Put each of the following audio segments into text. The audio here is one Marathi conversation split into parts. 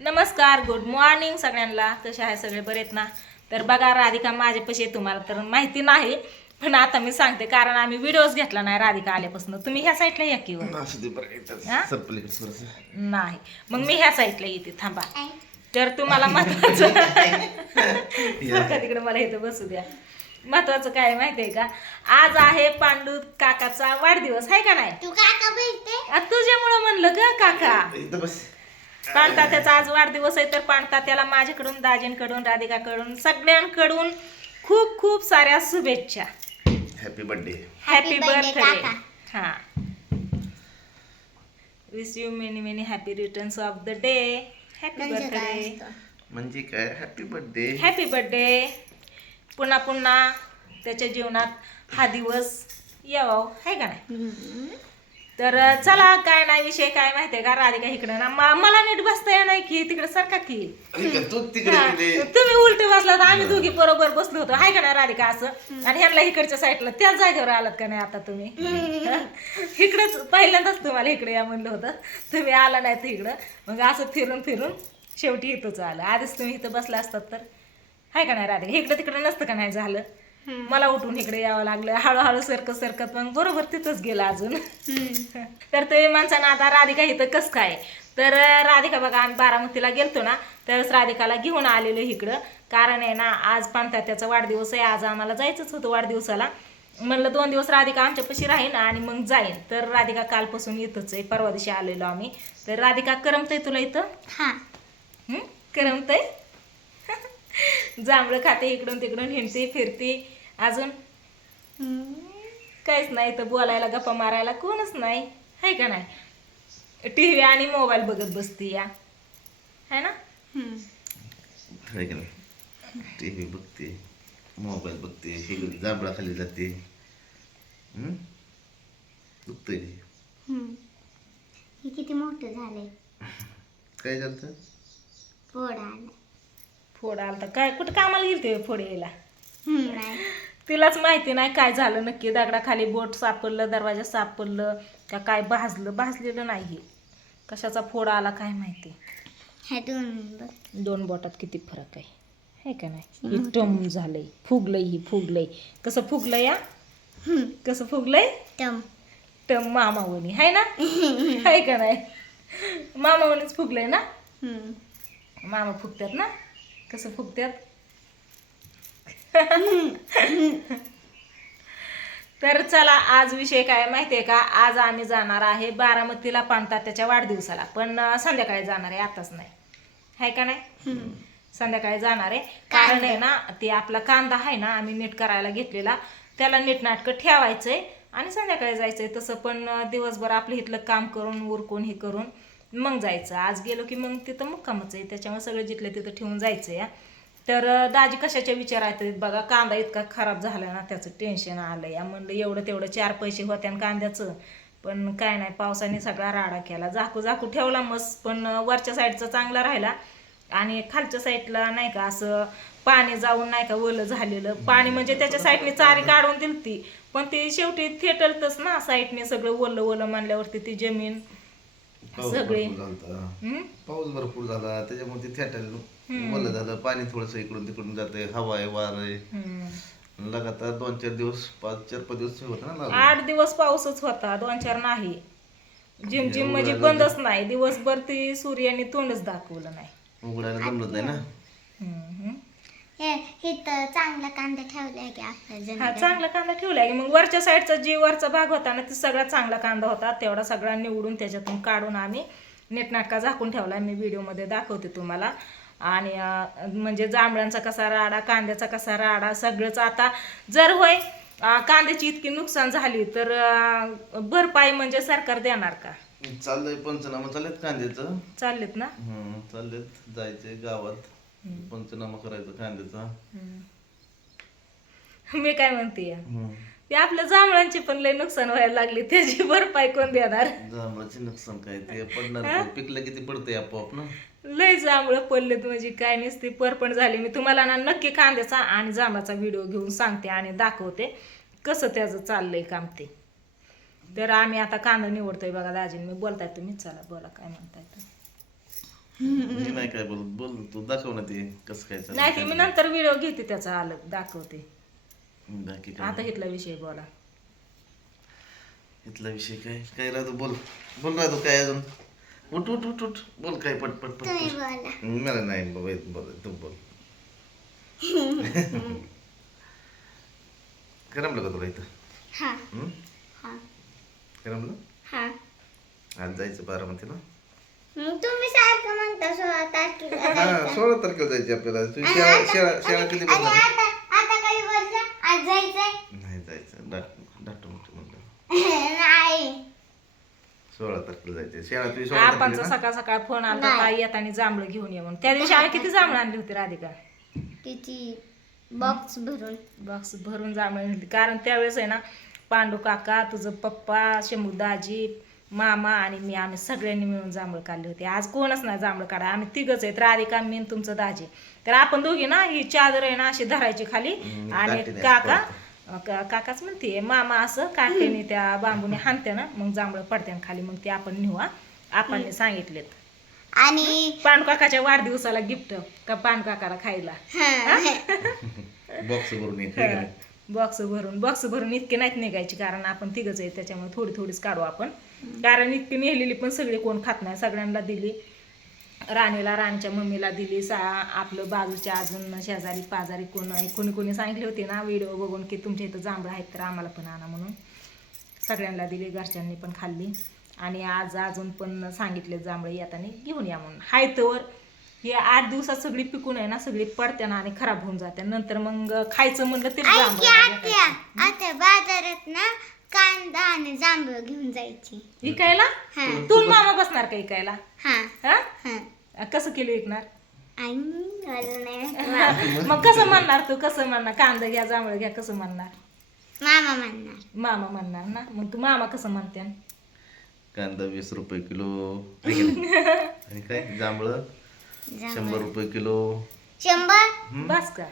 नमस्कार गुड मॉर्निंग सगळ्यांना. कसे आहे सगळे? बरे आहेत ना? तर बघा राधिका माझ्यापाशी आहे तुम्हाला. तर माहिती नाही पण आता मी सांगते कारण आम्ही व्हिडिओज घेतला नाही राधिका आल्यापासून. तुम्ही ह्या साईडला या की वर. असू दे बरं इथंच. हा? सर पलीकडे थोडंसं. नाही. मग मी ह्या साईडला येते. थांबा. तर तुम्हाला महत्वाचं तिकडे मला इथं बसू द्या. महत्वाचं काय माहिती आहे का? आज आहे पांडू काकाचा वाढदिवस आहे का नाही? तुझ्यामुळं म्हणलं ग काका. इथं बस. पाणतात्याचा आज वाढदिवस आहे तर पाणतात्याला माझ्याकडून दाजींकडून राधिकाकडून सगळ्यांकडून खूप खूप साऱ्या शुभेच्छा. Happy birthday happy birthday. हा. Wish you many many happy returns of the day happy birthday? म्हणजे काय? हॅपी बर्थडे हॅपी बर्थडे पुन्हा पुन्हा त्याच्या जीवनात हा दिवस यावा. आहे का नाही. तर चला काय नाही विषय काय माहितीये का राधिका इकडे? ना म- मला नीट बसता येणार नाही की तिकडे सारखा की तू तिकडे हा, गेले तुम्ही उलटे बसला तर आम्ही दोघी बरोबर बसलो होतो. हाय का नाही राधिका असं? आणि ह्यांना इकडच्या साईडला त्याच जागेवर आलात का नाही आता तुम्ही? इकडेच पहिल्यांदाच तुम्हाला इकडे या म्हणलं होतं. तुम्ही आला नाही तर इकडं. मग असं फिरून फिरून शेवटी इथंच आलं. आधीच तुम्ही इथं बसला असतात तर. हाय का नाही राधिका? इकडं तिकडं नसतं का नाही झालं? मला उठून इकडे यावं लागलं हळूहळू सरकत सरकत मग बरोबर तिथंच गेलं अजून. तर ते माणसानं आता राधिका इथं कसं काय? तर राधिका बघा आम्ही बारामतीला गेलतो ना त्यावेळेस राधिकाला घेऊन आलेलो इकडं. कारण आहे ना आज त्याचा वाढदिवस आहे आज आम्हाला जायचंच होतं वाढदिवसाला. म्हणलं दोन दिवस राधिका आमच्यापाशी राहीन आणि मग जाईन. तर राधिका कालपासून येतच आहे परवा दिवशी आलेलो आम्ही. तर राधिका करमतंय तुला इथं? हा. हं? करमतंय? जांभळं खाते इकडून तिकडून हिंडते फिरते. अजून. काहीच नाही तर बोलायला गप्पा मारायला कोणच नाही. आहे का नाही? टी व्ही आणि मोबाईल बघत बसते या. है ना? टी व्ही बघते मोबाईल बघते हे जांभळा खाली जाते. हम्म? दुखतंय. हम्म. हे किती मोठं झालंय. काय झालं पोड आलं. फोड आलता. काय कुठं कामाला गेलते फोड यायला? नाही. तिलाच माहिती नाही काय झालं. नक्की दगडाखाली बोट सापडलं दरवाजा सापडलं का काय भाजलं? भाजलेलं नाही हे. कशाचा फोड आला काय माहिती? हे दोन. दोन बोटात किती फरक आहे? है का नाही? टम झालंय. फुगलंय ही फुगलंय. कसं फुगलंय या. कसं फुगलंय? टम. टम मामावणी. आहे ना? आहे का नाही? मामावणीच फुगलंय ना. मामा फुगतात ना? कसं फुगतात? तर चला आज विषय काय माहितीये का? आज आम्ही जाणार आहे बारामतीला पाणतात्याच्या वाढदिवसाला. पण संध्याकाळी जाणार आहे आताच नाही. आहे का नाही. संध्याकाळी जाणार आहे. कारण आहे ना ते आपला कांदा आहे ना आम्ही नीट करायला घेतलेला. त्याला नीटनाटकं ठेवायचंय आणि संध्याकाळी जायचंय. तसं पण दिवसभर आपलं इथलं काम करून उरकून हे करून मग जायचं. आज गेलो की मग तिथं मुक्कामच आहे. त्याच्यामुळे सगळं जिथलं तिथं ठेवून जायचं या तर दाजी कशाच्या विचारायत आहेत? बघा कांदा इतका खराब झाला ना त्याचं टेन्शन आलं या म्हणलं एवढं तेवढं चार पैसे होत्या ना कांद्याचं. पण काय नाही पावसाने सगळा राडा केला. झाकू झाकू ठेवला मस्त पण वरच्या साईडचा चांगला राहिला. आणि खालच्या साईडला नाही का असं पाणी जाऊन नाही का ओलं झालेलं. पाणी म्हणजे त्याच्या साईडने चारी काढून दिलती. पण ती शेवटी थेटलतच ना साईडने सगळं ओलं ओलं मानल्यावरती ती जमीन सगळे. पाऊस भरपूर झाला. त्याच्यामुळे ओलं झालं पाणी थोडस इकडून तिकडून जाते हवा आहे वार आहे. हम्म. लगातार दोन चार दिवस पाच चार पाच दिवस होत ना लागून. आठ दिवस पाऊसच होता दोन चार नाही. जिम जिम म्हणजे बंदच नाही. दिवसभर ती सूर्याने तोंडच दाखवलं नाही. उघडायला जमलं नाही ना? हम्म. हे इथं चांगला कांदा ठेवलाय की आपल्या हा जमिनीत. चांगला कांदा ठेवलाय की. मग वरच्या साईडचा जे वरचा भाग होता ना ते सगळा चांगला कांदा होता. तेवढा सगळा निवडून त्याच्यातून काढून आम्ही नीटनाटका झाकून ठेवला मी व्हिडिओमध्ये दाखवते तुम्हाला. आणि म्हणजे जांभळांचा कसा राडा कांद्याचा कसा राडा सगळंच आता जर होय कांद्याची इतकी नुकसान झाली तर भरपाई म्हणजे सरकार देणार का? चाललंय पंचनामा. चाललेत कांद्याचं. चाललेत ना? चाललेत. जायचंय गावात. पंचनामा करायचं कांद्याचा. मी काय म्हणते. ते आपल्या जांभळांची पण लय नुकसान व्हायला लागली. त्याची भरपाई कोण देणार? जांभळाचे नुकसान काय? ते पडणार. पिकलं किती पडतंय आपोआप ना? लय जांभळं पडलेत म्हणजे काय नसते परपण झाली. मी तुम्हाला ना नक्की कांद्याचा आणि जांभळाचा व्हिडिओ घेऊन सांगते आणि दाखवते कसं त्याचं चाललंय काम ते. तर आम्ही आता कांदा निवडतोय बघा दाजीन. मी बोलताय तुम्ही चला बोला काय म्हणताय तुम्ही. मी नाही काय बोल बोल तू दाखव ना ते कसं काय नाही ते मी नंतर व्हिडिओ घेते त्याचा अलग दाखवते. बाकी काय? आता इथला विषय बोला. इथला विषय काय? काय राहतो? बोल. बोल राहतो काय अजून? उठ उठ उठ उठ. बोल काय पट पट पट तुम्ही मला नाही बाबा येत बोल तू बोल. करमलं का तुला इथं? हा. हं? हा करमलं हा. आज जायचं बारामतीला? तुम्ही सारखं म्हणता सोळा तारखेला हा जायचं. सोळा तारखेला जायची आपल्याला. तू आणि शाळा शाळा शाळा कधी आणि बंद आहे? आता आता काही बोललं आज जायचंय? नाही जायचं. डाट डाटू मोठं म्हणलं. नाही. सोळा तारखेला जायचं. शाळा तुझी सोळा आपांचा तारखेला ना? सकाळ सकाळ फोन आला नाही. ताई येताना जांभळं घेऊन ये म्हणून. त्या दिवशी आम्ही किती जांभळं आणली होती राधिका? तिची बॉक्स भरून. बॉक्स भरून जांभळं आणली कारण त्यावेळेस आहे ना पांडू काका तुझं पप्पा शंभू दाजी मामा आणि मी आम्ही सगळ्यांनी मिळून जांभळं काढली होती. आज कोणच नाही जांभळं काढा आम्ही तिघच आहेत राधिका मी आणि तुमचं दाजी. तर आपण दोघी ना ही चादर आहे ना अशी धरायची खाली. हम्म, आणि काका का- काकाच म्हणते मामा असं काठीने त्या बांबूने हाणते ना मग जांभळं पडते ना खाली मग ते आपण हा. आपण सांगितलेत. आणि पांडू काकाच्या वाढदिवसाला गिफ्ट का पांडू काकाला खायला? हा, बॉक्स भरून? बॉक्स भरून बॉक्स भरून इतके नाहीत निघायची कारण आपण तिघच आहे त्याच्यामुळे थोडी थोडीच काढू आपण. कारण इतकी नेलेली पण सगळी कोण खात नाही सगळ्यांना दिली. राणीला राणीच्या मम्मीला दिली सा आपलं बाजूच्या अजून शेजारी पाजारी कोण आहे? कोणी कोणी सांगितले होते ना व्हिडिओ बघून की तुमच्या इथं जांभळं आहेत तर आम्हाला पण आणा म्हणून. सगळ्यांना दिली घरच्यांनी पण खाल्ली. आणि आज अजून पण सांगितले जांभळे येताना घेऊन या म्हणून. हाय तवर हे आठ दिवसात सगळी पिकून आहे ना सगळी पडत्या ना आणि खराब होऊन जाते नंतर मग खायचं म्हणलं तरी ऐक जांभळं बाजारात ना कांदा आणि जांभळं घेऊन जायची. विकायला? हा. तू आणि मामा बसणार का विकायला? हा. हा? हा. कसं किलो विकणार? आई मला नाही मग कसं म्हणणार तू? कसं म्हणणार? कांदा घ्या जांभळं घ्या कसं म्हणणार? मामा म्हणणार. मामा म्हणणार ना? मग तू मामा कसं म्हणते? कांदा वीस रुपये किलो. आहे की नाही? आणि काय? जांभळं? शंभर रुपये किलो. शंभर? बस का?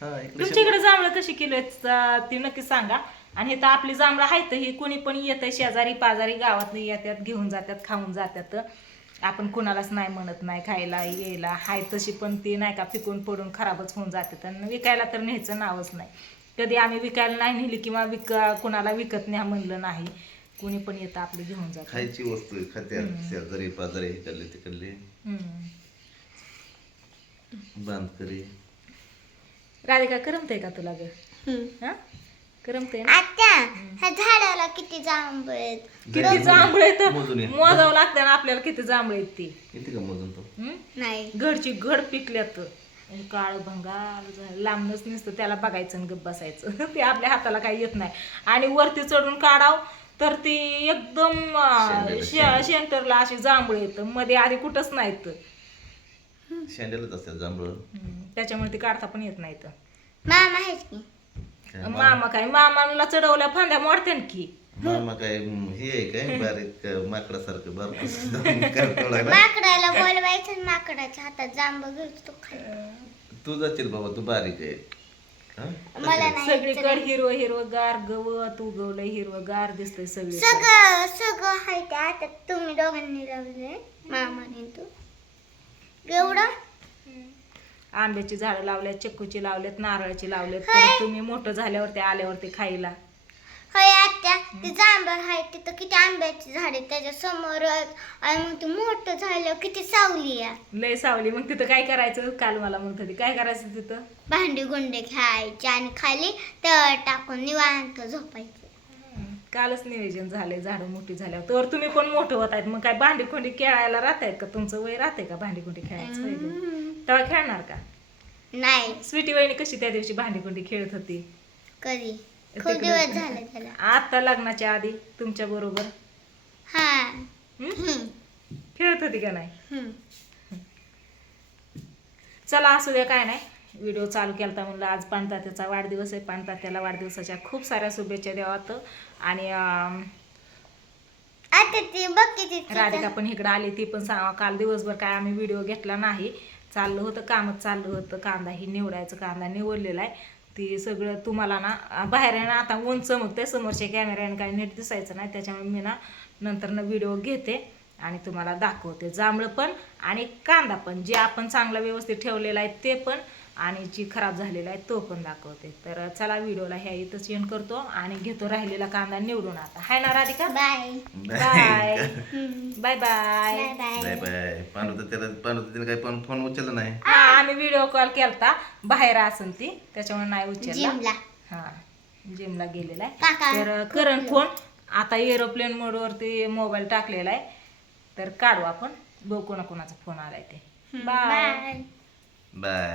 हा इकडे तुमच्या इकडे जांभळं कशी किलो आहेत? ती नक्की सांगा. आणि इथं आपली जांभळं आहेत ही कोणी पण येतं शेजारी पाजारी गावात येतात घेऊन जातात खाऊन जातात आपण कुणालाच नाही म्हणत नाही खायला यायला. हाय तशी पण ती नाही का पिकून पडून खराबच होऊन जातात आणि विकायला तर न्यायचं नावच नाही. कधी आम्ही विकायला नाही नेली किंवा विक कुणाला विकत न्या म्हणलं नाही कोणी पण येतं आपलं घेऊन जातं. खायची वस्तू आहे खात्या शेजारी पाजारी इकडले तिकडले. हम्म. बांधकरी. राधिका करमतंय का तुला ग? हम्म. हा? करमतंय ना आत्या ह्या झाडाला किती जांभळ आहेत? किती जांभळे मोजून ये. मोजावं लागतं ना आपल्याला किती जांभळे आहेत ती. किती का मोजून तो? हम्म? नाही. घडची घड पिकल्यात. काळ भंगार झालं. लांबनच नसतं. त्याला बघायचं आणि गप्प बसायचं. ते आपल्या हाताला काही येत नाही. आणि वरती चढून काढाव तर ती एकदम अं, शेंड्याला शे- सेंटरला अशी जांभळ येतं. मध्ये आधी कुठंच नाहीत. शेंड्यालाच असतात जांभळं. हम्म, त्याच्यामुळे ती काढता पण येत नाहीत. मामा आहेत की? मामा काय मामाला चढवल्या फांद्या मोडते की. मामा काय हे आहे काय? बारीक माकडासारखं बारीक करतोडायला माकडाला बोलवायचं आणि माकडाच्या हातात जांभळ घ्यायचं तो खायचा. तू जाशील बाबा तू बारीक आहे. हा? मला नाही सगळीकडे हिरवं हिरवं गार गवत उगवलंय हिरवं गार दिसतंय सगळी सगळं सगळं आहे ते आता. तुम्ही दोघांनी लावले मामाने तू. एवढं? आंब्याची झाडं लावल्यात चिक्कूची लावलेत नारळाची लावलेत परत तुम्ही मोठं झाल्यावरती आल्यावरती खायला. होय आत्या ते जांभळ आहे तिथं किती आंब्याची झाडे त्याच्या समोरच आणि मग ते मोठं झालं किती सावली आहे. लय सावली. मग तिथं काय करायचं? काल मला म्हणत होती. काय करायचं तिथं? भांडी गुंडे खेळायचे आणि खाली तळ टाकून निवांत झोपायचं. कालच नियोजन झालंय. झाडं मोठी झाल्यावर. तर तुम्ही पण मोठं होत आहेत. मग काय भांडी खोंडी खेळायला राहतायत का? तुमचं वय राहतंय का भांडी खोंडी खेळायचं? हम्म. तेव्हा खेळणार का? नाही. स्वीटी वहिनी कशी त्या दिवशी भांडी खोंडी खेळत होती? कधी? खूप दिवस झाले त्याला. आता लग्नाच्या आधी तुमच्या बरोबर? हा. हम्म? खेळत होती का नाही? हम्म. चला असू द्या काय नाही. व्हिडिओ चालू केला म्हणलं आज पाणतात्याचा वाढदिवस आहे. पाणतात्याला वाढदिवसाच्या खूप साऱ्या शुभेच्छा द्यावात आणि अं, आता ती बघ किती राधिका पण इकडं आली. ती पण सांगा काल दिवसभर काय आम्ही व्हिडिओ घेतला नाही. चाललं होतं कामच चाललं होतं. कांदा ही निवडायचं कांदा निवडलेला आहे. ती सगळं तुम्हाला ना बाहेर आहे ना आता ऊन चमकते समोरच्या कॅमेऱ्याने काही नीट दिसायचं नाही. त्याच्यामुळे मी ना नंतर ना व्हिडिओ घेते आणि तुम्हाला दाखवते. जांभळं पण आणि कांदा पण जे आपण चांगलं व्यवस्थित ठेवलेला आहे ते पण. आणि जी खराब झालेला आहे तो पण दाखवते. तर चला व्हिडिओला ह्या इथंच एंड करतो आणि घेतो राहिलेला कांदा निवडून आता. हाय ना Radhika? Bye bye bye bye bye bye Panu त्याला पण फोन उचलला नाही. हा आम्ही व्हिडिओ कॉल केलता. बाहेर असेल ती. त्याच्यामुळे नाही उचलला. हा जिमला गेलेला आहे. तर करण फोन आता एरोप्लेन मोड वरती मोबाईल टाकलेला आहे. तर काढू आपण. बघू कोणाकोणाचा फोन आलाय ते. Bye bye